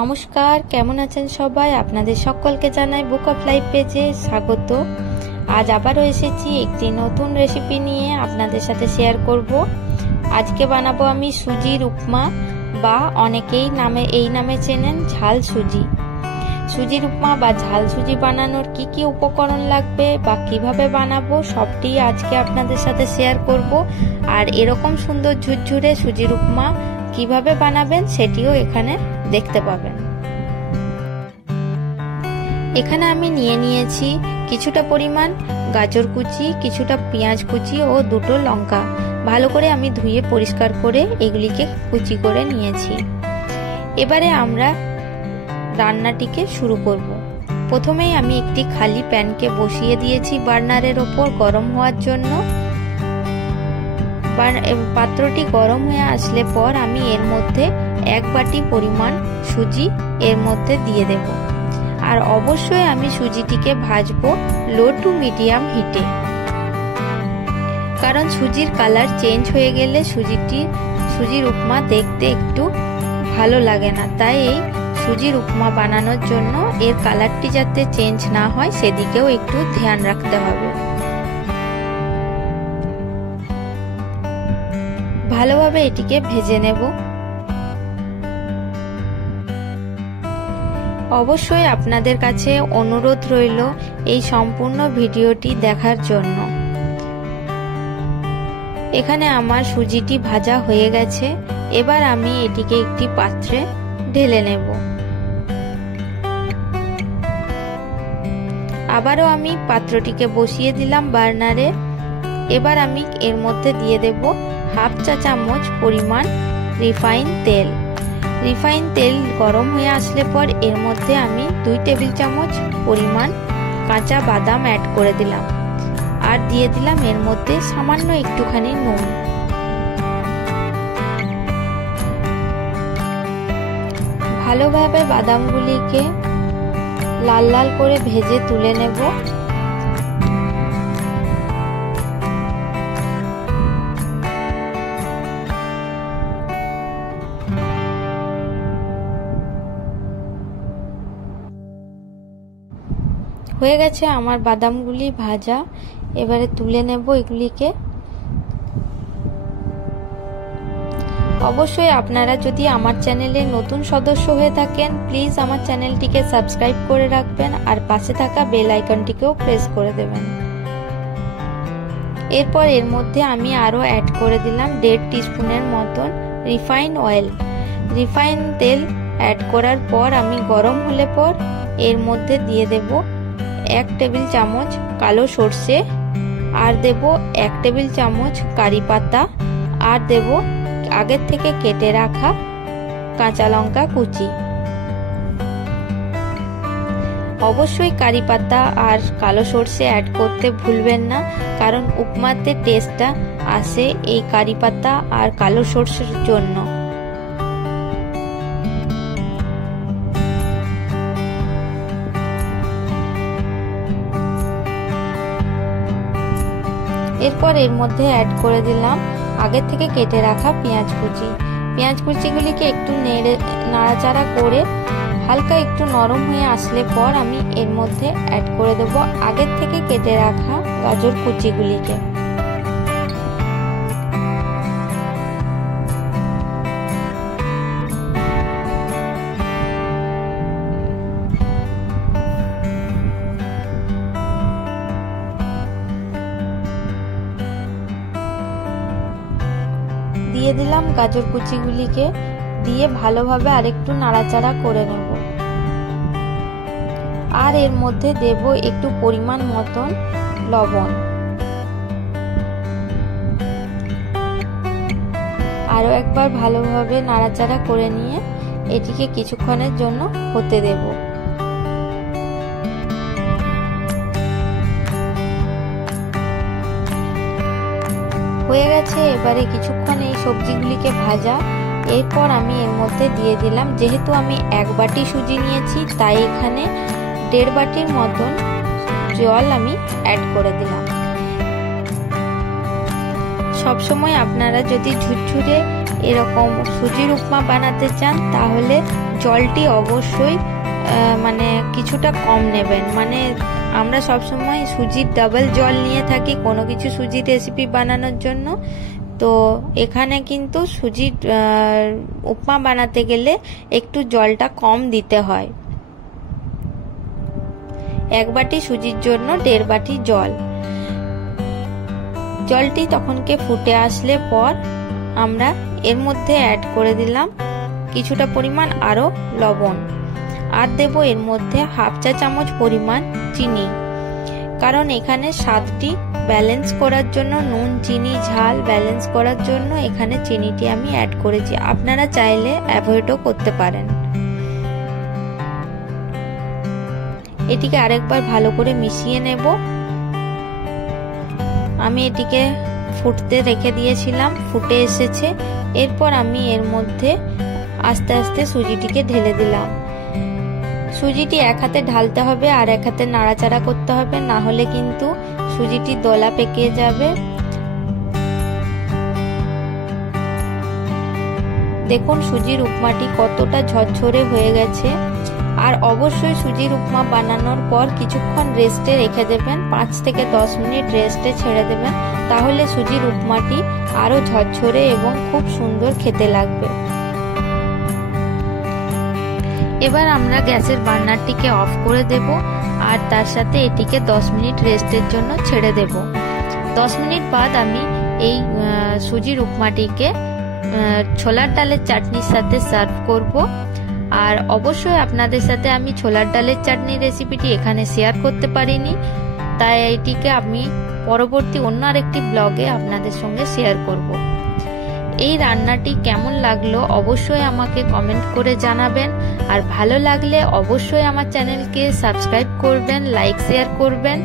নমস্কার, কেমন আছেন সবাই? আপনাদের সকলকে জানাই বুক অফ লাইফ পেজে স্বাগত। আজ আবারও এসেছি একটি নতুন রেসিপি নিয়ে আপনাদের সাথে শেয়ার করব। আজকে বানাবো আমি সুজির উপমা, বা অনেকেই এই নামে চেনেন ঝাল সুজি। সুজির উপমা বা ঝাল সুজি বানানোর কি কি উপকরণ লাগবে বা কিভাবে বানাবো সবটি আজকে আপনাদের সাথে শেয়ার করব। আর এরকম সুন্দর ঝুরঝুরে সুজির উপমা কিভাবে বানাবেন সেটিও এখানে দেখতে পাবেন। এখানে আমি নিয়েছি কিছুটা পরিমাণ গাজর কুচি, কিছুটা পেঁয়াজ কুচি ও দুটো লঙ্কা। ভালো করে আমি ধুয়ে পরিষ্কার করে এগুলিকে কুচি করে নিয়েছি। এবারে আমরা রান্নাটিকে শুরু করব। প্রথমেই আমি একটি খালি প্যানকে বসিয়ে দিয়েছি বার্নারের ওপর গরম হওয়ার জন্য। পাত্রটি গরম হয়ে আসলে পর আমি এর মধ্যে 1 বাটি পরিমাণ সুজি এর মধ্যে দিয়ে দেব। আর অবশ্যই আমি সুজিটিকে ভাজবো লো টু মিডিয়াম হিটে, কারণ সুজির কালার চেঞ্জ হয়ে গেলে সুজির উপমা দেখতে একটু ভালো লাগে না। তাই এই সুজির উপমা বানানোর জন্য এর কালারটি যাতে চেঞ্জ না হয় সেদিকেও একটু ধ্যান রাখতে হবে। ভালোভাবে এটিকে ভেজে নেব। অবশ্যই আপনাদের কাছে অনুরোধ রইল এই সম্পূর্ণ ভিডিওটি দেখার জন্য। এখানে আমার সুজিটি ভাজা হয়ে গেছে। এবার আমি এটিকে একটি পাত্রে ঢেলে নেব। আবারও আমি পাত্রটিকে বসিয়ে দিলাম বার্নারে। এবার আমি এর মধ্যে দিয়ে দেব 1/2 চা চামচ পরিমাণ রিফাইন তেল। রিফাইন তেল গরম হয়ে আসলে পর এর মধ্যে আমি 2 টেবিল চামচ পরিমাণ কাঁচা বাদাম অ্যাড করে দিলাম। আর দিয়ে দিলাম এর মধ্যে সামান্য একটুখানি নুন। ভালোভাবে বাদামগুলিকে লাল লাল করে ভেজে তুলে নেব। হয়ে গেছে আমার বাদামগুলি ভাজা। এবারে তুলে নেব এগুলিকে। অবশ্যই আপনারা যদি আমার চ্যানেলে নতুন সদস্য হয়ে থাকেন প্লিজ আমার চ্যানেলটিকে সাবস্ক্রাইব করে রাখবেন আর পাশে থাকা বেল আইকনটিকেও প্রেস করে দেবেন। এরপর এর মধ্যে আমি আরো অ্যাড করে দিলাম 1.5 টিস্পুনের মতন রিফাইন অয়েল। রিফাইন তেল অ্যাড করার পর আমি গরম হলে পর এর মধ্যে দিয়ে দেব 1 টেবিল চামচ কালো সর্ষে, আর দেব 1 টেবিল চামচ কারি পাতা, আর দেব আগের থেকে কেটে রাখা কাঁচা লঙ্কা কুচি। অবশ্যই কারি পাতা আর কালো সর্ষে অ্যাড করতে ভুলবেন না, কারণ উপমাতে টেস্টটা আসে এই কারি পাতা আর কালো সর্ষের জন্য। এরপর এর মধ্যে অ্যাড করে দিলাম আগে থেকে কেটে রাখা পেঁয়াজ কুচি। পেঁয়াজ কুচিগুলিকে একটু নাড়াচাড়া করে হালকা একটু নরম হয়ে আসলে পর আমি এর মধ্যে অ্যাড করে দেব আগের থেকে কেটে রাখা গাজর কুচিগুলিকে। দিয়ে দিলাম গাজর কুচিগুলিকে, দিয়ে ভালোভাবে আরেকটু নাড়াচাড়া করে নেব। আর এর মধ্যে দেব একটু পরিমাণ মতন লবণ। আরো একবার ভালোভাবে নাড়াচাড়া করে নিয়ে এটিকে কিছুক্ষণের জন্য হতে দেব। হয়ে গেছে। এবারে কিছুক্ষণ এই সবজিগুলিকে ভাজা। এরপর আমি এর মধ্যে দিয়ে দিলাম, যেহেতু আমি 1 বাটি সুজি নিয়েছি তাই এখানে 1.5 বাটির মতন জল আমি অ্যাড করে দিলাম। সবসময় আপনারা যদি ঝুরঝুরে এরকম সুজির উপমা বানাতে চান তাহলে জলটি অবশ্যই মানে কিছুটা কম নেবেন। মানে আমরা সবসময় সুজির ডাবল জল নিয়ে থাকি কোনো কিছু সুজির রেসিপি বানানোর জন্য। তো এখানে কিন্তু সুজির উপমা বানাতে গেলে একটু জলটা কম দিতে হয়। 1 বাটি সুজির জন্য 1.5 বাটি জল। জলটি তখনকে ফুটে আসলে পর আমরা এর মধ্যে অ্যাড করে দিলাম কিছুটা পরিমাণ আরো লবণ, আর দেব এর মধ্যে 1/2 চা চামচ পরিমাণ চিনি। কারণ এখানে স্বাদটি ব্যালেন্স করার জন্য, নুন চিনি ঝাল ব্যালেন্স করার জন্য এখানে চিনিটি আমি অ্যাড করেছি। আপনারা চাইলে অ্যাভয়েডও করতে পারেন। এটিকে আরেকবার ভালো করে মিশিয়ে নেব। আমি এটিকে ফুটতে রেখে দিয়েছিলাম, ফুটে এসেছে। এরপর আমি এর মধ্যে আস্তে আস্তে সুজিটিকে ঢেলে দিলাম। সুজিটি এক হাতে ঢালতে হবে আর এক হাতে নাড়াচাড়া করতে হবে, না হলে কিন্তু সুজিটি দলা পেকে যাবে। দেখুন সুজির উপমাটি কতটা ঝরঝরে হয়ে গেছে। আর অবশ্যই সুজির উপমা বানানোর পর কিছুক্ষণ রেস্টে রেখে দেবেন, 5 থেকে 10 মিনিট রেস্টে ছেড়ে দেবেন, তাহলে সুজির উপমাটি আরো ঝরঝরে এবং খুব সুন্দর খেতে লাগবে। এবার আমরা গ্যাসের বার্নারটিকে অফ করে দেব আর তার সাথে এটিকে 10 মিনিট রেস্টের জন্য ছেড়ে দেব। 10 মিনিট বাদ আমি এই সুজির উপমাটিকে ছোলার ডালের চাটনির সাথে সার্ভ করব। আর অবশ্যই আপনাদের সাথে আমি ছোলার ডালের চাটনির রেসিপিটি এখানে শেয়ার করতে পারিনি, তাই এটিকে আমি পরবর্তী অন্য আরেকটি ব্লগে আপনাদের সঙ্গে শেয়ার করব। এই রান্নাটি কেমন লাগলো অবশ্যই আমাকে কমেন্ট করে জানাবেন। আর ভালো লাগলে অবশ্যই আমার চ্যানেলকে সাবস্ক্রাইব করবেন, লাইক শেয়ার করবেন।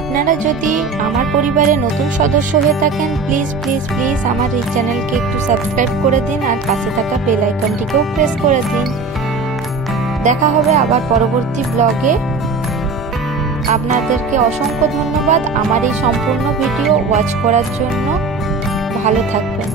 আপনারা যদি আমার পরিবারে নতুন সদস্য হয়ে থাকেন প্লিজ প্লিজ প্লিজ আমার এই চ্যানেলকে একটু সাবস্ক্রাইব করে দিন আর পাশে থাকা বেল আইকনটিকেও প্রেস করে দিন। দেখা হবে আবার পরবর্তী ব্লগে। আপনাদেরকে অসংখ্য ধন্যবাদ আমার এই সম্পূর্ণ ভিডিও ওয়াচ করার জন্য। ভালো থাকবেন।